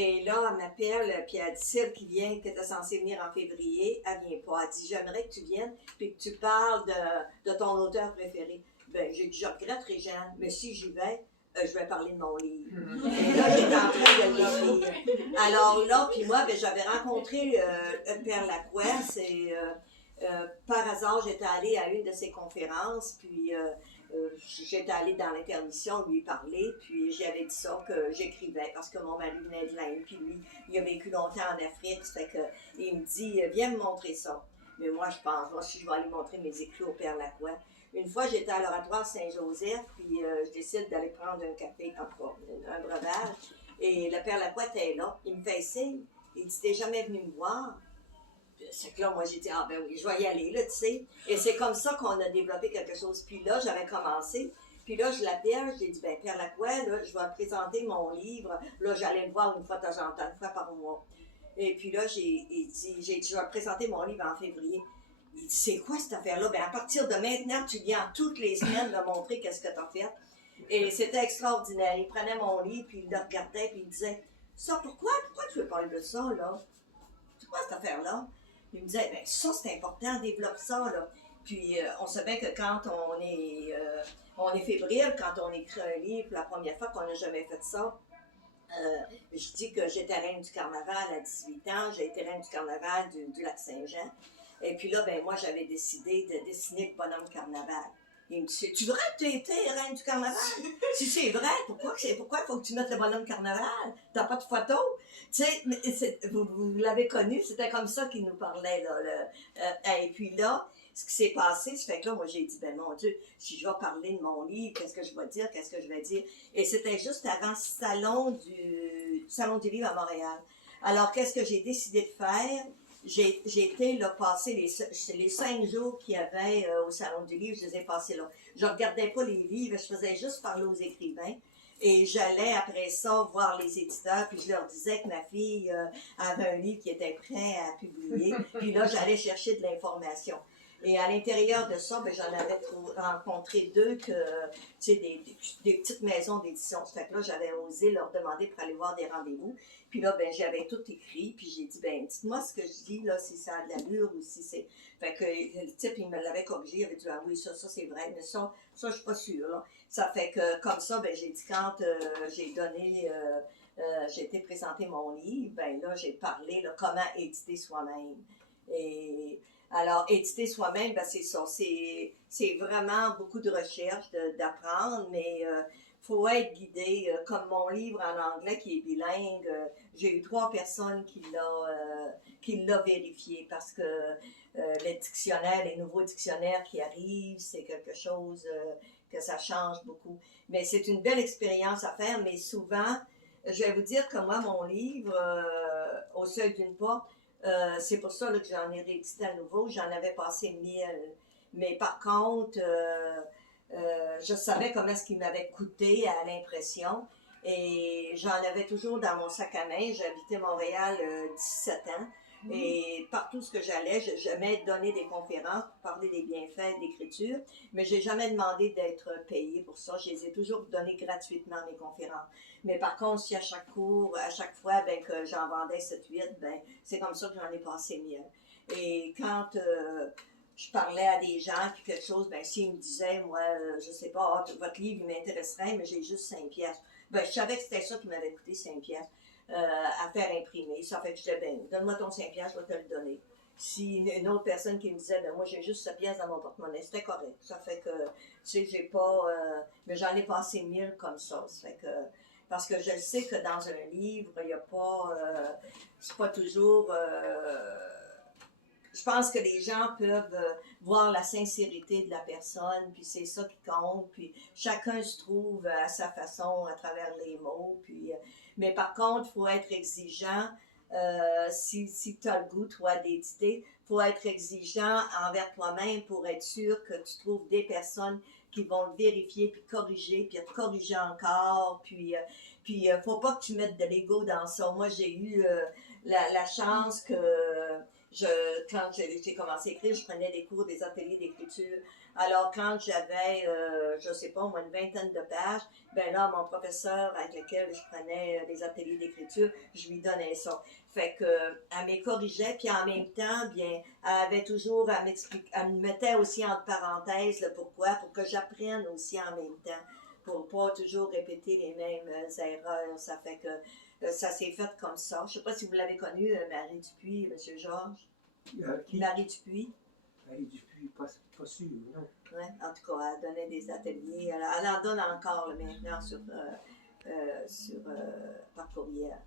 Et là, elle m'appelle, puis elle dit, celle qui vient, que tu es censée venir en février, elle vient pas. Elle dit, j'aimerais que tu viennes, puis que tu parles de ton auteur préféré. Ben, j'ai dit, je regrette, Réjeanne, mais si j'y vais, je vais parler de mon livre. Et là, j'étais en train de l'écrire. Alors là, puis moi, ben, j'avais rencontré Père Lacroix, c'est... par hasard, j'étais allée à une de ses conférences, puis j'étais allée dans l'intermission lui parler, puis j'avais dit ça, que j'écrivais, parce que mon mari venait de l'Inde, puis lui, il a vécu longtemps en Afrique, ça fait que, il me dit, viens me montrer ça. Mais moi, je pense, moi, si je vais aller montrer mes écrits au Père Lacroix. Une fois, j'étais à l'Oratoire Saint-Joseph, puis je décide d'aller prendre un café, en tout cas, un breuvage, et le Père Lacroix était là, il me fait signe, il dit, t'es jamais venu me voir? C'est que là, moi, j'ai dit, ah ben oui, je vais y aller, là, tu sais. Et c'est comme ça qu'on a développé quelque chose. Puis là, j'avais commencé. Puis là, je l'appelle, j'ai dit, ben Père Lacroix, là, je vais présenter mon livre. Là, j'allais le voir une fois de temps en temps, une fois par mois. Et puis là, j'ai dit, je vais présenter mon livre en février. Il dit, c'est quoi cette affaire-là? Ben à partir de maintenant, tu viens toutes les semaines me montrer qu'est-ce que tu as fait. Et c'était extraordinaire. Il prenait mon livre, puis il le regardait, puis il disait, ça, pourquoi tu veux parler de ça, là? C'est quoi cette affaire-là? Il me disait, ben ça c'est important, développe ça, là. Puis on sait bien que quand on est fébrile, quand on écrit un livre, la première fois qu'on n'a jamais fait ça, je dis que j'étais reine du carnaval à 18 ans, j'ai été reine du carnaval du lac Saint-Jean. Et puis là, ben moi j'avais décidé de dessiner le bonhomme carnaval. Il me dit, c'est-tu vrai que tu étais reine du carnaval? Si c'est vrai, pourquoi il faut que tu mettes le bonhomme carnaval? T'as pas de photo? Tu sais, vous l'avez connu, c'était comme ça qu'il nous parlait, là. Et puis là, ce qui s'est passé, ça fait que là, moi, j'ai dit, ben mon Dieu, si je vais parler de mon livre, qu'est-ce que je vais dire, qu'est-ce que je vais dire? Et c'était juste avant le salon du livre à Montréal. Alors, qu'est-ce que j'ai décidé de faire? J'ai été là, passer les 5 jours qu'il y avait au Salon du Livre, je les ai passés là. Je regardais pas les livres, je faisais juste parler aux écrivains. Et j'allais après ça voir les éditeurs, puis je leur disais que ma fille avait un livre qui était prêt à publier. Puis là, j'allais chercher de l'information. Et à l'intérieur de ça, ben, j'en avais rencontré 2 que, tu sais, des petites maisons d'édition. Ça fait que là, j'avais osé leur demander pour aller voir des rendez-vous. Puis là, ben, j'avais tout écrit, puis j'ai dit, ben, dites-moi ce que je dis, là, si ça a de l'allure ou si c'est... Fait que le type, il me l'avait corrigé, il avait dit, ah oui, ça c'est vrai, mais ça, je suis pas sûre, là. Ça fait que, comme ça, ben, j'ai dit, quand j'ai été présenter mon livre, ben là, j'ai parlé, là, comment éditer soi-même. Et... Alors, éditer soi-même, ben c'est ça, c'est vraiment beaucoup de recherche, d'apprendre, mais faut être guidé. Comme mon livre en anglais qui est bilingue, j'ai eu 3 personnes qui l'ont vérifié parce que les nouveaux dictionnaires qui arrivent, c'est quelque chose que ça change beaucoup. Mais c'est une belle expérience à faire, mais souvent, je vais vous dire que moi, mon livre, Au seuil d'une porte, c'est pour ça là, que j'en ai réédité à nouveau. J'en avais passé 1000. Mais par contre, je savais comment est-ce qu'il m'avait coûté à l'impression. Et j'en avais toujours dans mon sac à main. J'habitais Montréal 17 ans. Et partout ce que j'allais, j'aimais donner des conférences pour parler des bienfaits d'écriture, mais j'ai jamais demandé d'être payée pour ça. Je les ai toujours données gratuitement, mes conférences. Mais par contre, si à chaque cours, à chaque fois ben, que j'en vendais 7-8, ben, c'est comme ça que j'en ai passé 1000. Et quand je parlais à des gens, puis quelque chose, ben, s'ils me disaient, moi, je sais pas, votre livre, il m'intéresserait, mais j'ai juste 5 piastres. Ben, je savais que c'était ça qui m'avait coûté 5 piastres. À faire imprimer. Ça fait que je disais, ben, donne-moi ton 5 piastres, je vais te le donner. Si une autre personne qui me disait, ben, moi, j'ai juste 7 piastres dans mon porte-monnaie, c'était correct. Ça fait que, tu sais, j'ai pas, mais j'en ai passé 1000 comme ça. Ça fait que, parce que je sais que dans un livre, il n'y a pas, c'est pas toujours, je pense que les gens peuvent voir la sincérité de la personne, puis c'est ça qui compte, puis chacun se trouve à sa façon à travers les mots, puis mais par contre, il faut être exigeant. Si tu as le goût, toi, d'éditer, il faut être exigeant envers toi-même pour être sûr que tu trouves des personnes qui vont le vérifier, puis corriger, puis te corriger encore. Puis, faut pas que tu mettes de l'ego dans ça. Moi, j'ai eu la chance que quand j'ai commencé à écrire, je prenais des cours, des ateliers d'écriture. Alors, quand j'avais, je sais pas, une vingtaine de pages, ben là, mon professeur avec lequel je prenais des ateliers d'écriture, je lui donnais ça. Fait que, elle me corrigeait, puis en même temps, bien, elle avait toujours, elle me mettait aussi entre parenthèses le pourquoi, pour que j'apprenne aussi en même temps, pour pas toujours répéter les mêmes erreurs. Ça fait que ça s'est fait comme ça. Je sais pas si vous l'avez connu, Marie Dupuis, M. Georges. Qui? Marie Dupuis. Marie Dupuis, pas sûr, non. Ouais, en tout cas, elle donnait des ateliers. Elle en donne encore là, maintenant par courriel.